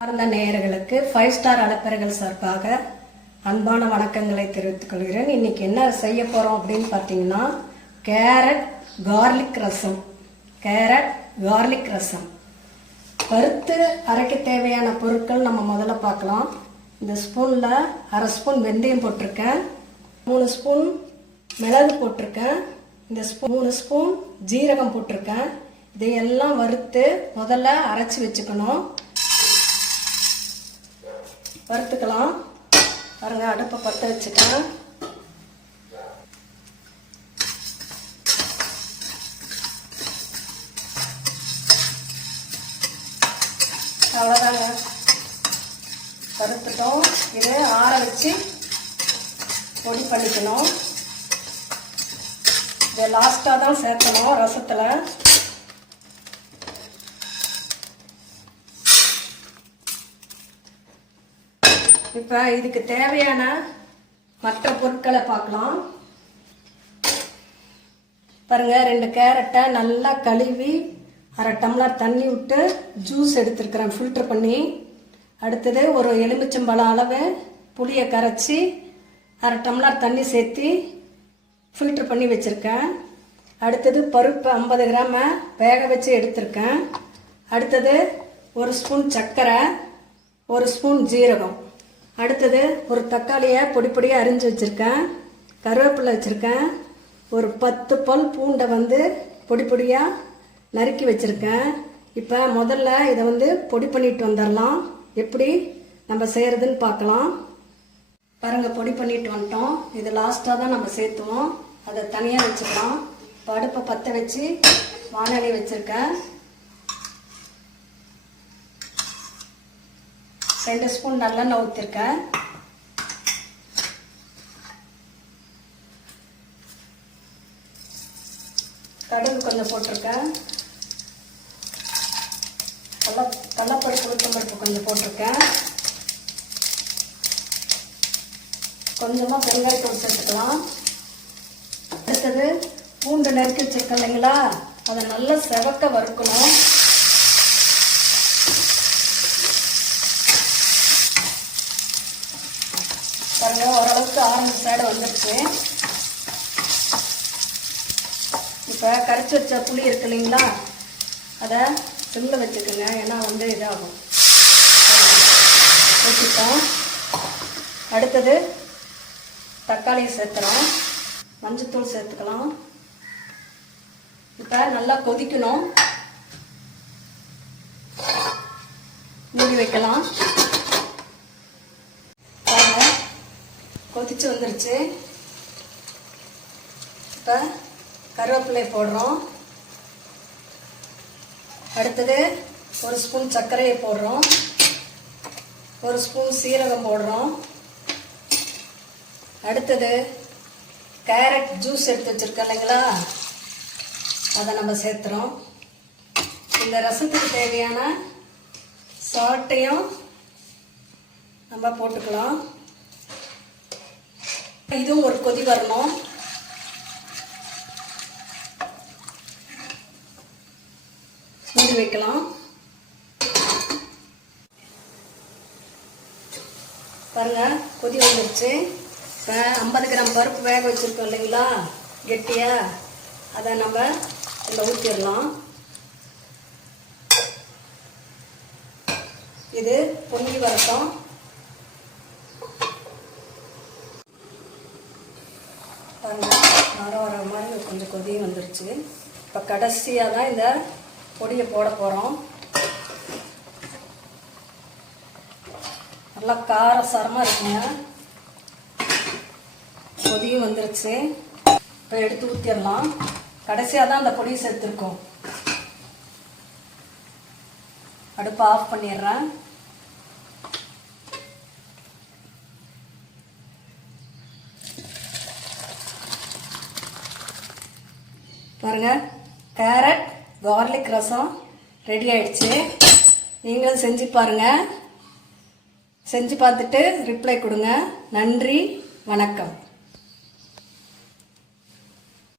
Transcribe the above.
சார்ந்த நேயர்களுக்கு five star அலப்பறைகள் சார்பாக அன்பான வணக்கங்களை தெரிவித்துக் கொள்கிறேன். இன்றைக்கி என்ன செய்ய போகிறோம் அப்படின்னு பார்த்தீங்கன்னா carrot garlic rasam. Carrot garlic rasam. வறுத்து அரைக்க தேவையான பொருட்கள் நம்ம முதல்ல பார்க்கலாம். இந்த ஸ்பூனில் அரை ஸ்பூன் வெந்தயம் போட்டிருக்கேன். மூணு ஸ்பூன் மிளகு போட்டிருக்கேன். இந்த ஸ்பூன் மூணு ஸ்பூன் ஜீரகம் போட்டிருக்கேன். இதையெல்லாம் வறுத்து முதல்ல அரைச்சி வச்சுக்கணும். வறுத்துக்கலாம். பாருங்க அடுப்பை பற்ற வச்சுட்டேன். அவ்வளோதாங்க வறுத்துட்டோம். இது ஆற வச்சு பொடி பண்ணிக்கணும். இதை லாஸ்ட்டாக தான் சேர்க்கணும் ரசத்தில். இப்போ இதுக்கு தேவையான மற்ற பொருட்களை பார்க்கலாம். பாருங்கள் ரெண்டு கேரட்டை நல்லா கழுவி அரை டம்ளர் தண்ணி விட்டு ஜூஸ் எடுத்துருக்குறேன் ஃபில்டர் பண்ணி. அடுத்தது ஒரு எலுமிச்சம்பழம் அளவு புளியை கரைச்சி அரை டம்ளர் தண்ணி சேர்த்து ஃபில்டர் பண்ணி வச்சுருக்கேன். அடுத்தது பருப்பு ஐம்பது கிராம வேக வச்சு எடுத்திருக்கேன். அடுத்தது ஒரு ஸ்பூன் சர்க்கரை ஒரு ஸ்பூன் ஜீரகம். அடுத்தது ஒரு தக்காளியை பொடி பொடியாக அரிஞ்சு வச்சுருக்கேன். கருவேப்பிலை வச்சுருக்கேன். ஒரு பத்து பல் பூண்டை வந்து பொடி பொடியாக நறுக்கி வச்சுருக்கேன். இப்போ முதல்ல இதை வந்து பொடி பண்ணிட்டு வந்துடலாம். எப்படி நம்ம செய்கிறதுன்னு பார்க்கலாம். பாருங்கள் பொடி பண்ணிட்டு வந்துட்டோம். இது லாஸ்ட்டாக தான் நம்ம சேர்த்துவோம். அதை தனியாக வச்சுக்கலாம். இப்போ அடுப்பை பற்ற வச்சு வானொலி வச்சுருக்கேன். ரெண்டு ஸ்பூன் நல்லெண்ணெய் ஊற்றிருக்கேன் கடுகு கொஞ்சம் போட்டிருக்கேன். கடல கடலப்பருப்பு உளுத்தம்பருப்பு கொஞ்சம் போட்டிருக்கேன். கொஞ்சமாக பெருங்காயத்தூள் சேர்த்துக்கலாம். அடுத்தது பூண்டு நறுக்கி வச்சுருக்கேன் இல்லைங்களா? அதை நல்லா செவக்க வறுக்கணும். பாருங்க ஓரளவுக்கு ஆரஞ்சு சேடை வந்துருச்சு. இப்போ கரைச்சி வச்ச புளி இருக்கு இல்லைங்களா அதை சிம்மில் வச்சுக்கோங்க ஏன்னா வந்து இதாகும். வச்சுட்டோம் அடுத்தது தக்காளியை சேர்த்துறோம். மஞ்சத்தூள் சேர்த்துக்கலாம். இப்போ நல்லா கொதிக்கணும். மூடி வைக்கலாம் பாருங்க கொதிச்சு வந்துருச்சு. இப்போ கருவேப்பிலை போடுறோம். அடுத்தது ஒரு ஸ்பூன் சர்க்கரையை போடுறோம். ஒரு ஸ்பூன் சீரகம் போடுறோம். அடுத்தது கேரட் ஜூஸ் எடுத்து வச்சுருக்கோம் இல்லைங்களா? அதை நம்ம சேர்த்துறோம். இந்த ரசத்துக்கு தேவையான சால்ட்டையும் நம்ம போட்டுக்கலாம். இதுவும் ஒரு கொதி வரணும். மூடி வைக்கலாம். பாருங்க கொதி வந்துருச்சு. இப்போ ஐம்பது கிராம் பருப்பு வேக வச்சுருக்கோம் இல்லைங்களா? கெட்டியா? அதை நம்ம இதில் ஊற்றிடலாம் இது பொங்கி வரட்டும். பாருங்கள் வர வர மாதிரி கொஞ்சம் கொதி வந்துருச்சு. இப்போ கடைசியாக தான் இந்த பொடியை போட போகிறோம் நல்லா காரசாரமாக இருக்குங்க. கொதியும் வந்துருச்சு. இப்போ எடுத்து ஊற்றிடலாம் கடைசியாக தான் அந்த பொடியை சேர்த்துருக்கோம். அடுப்பை ஆஃப் பண்ணிடுறேன். பாருங்க. கேரட் கார்லிக் ரசம் ரெடி ஆயிடுச்சு. நீங்களும் செஞ்சு பாருங்க. செஞ்சு பார்த்துட்டு ரிப்ளை கொடுங்க. நன்றி வணக்கம்.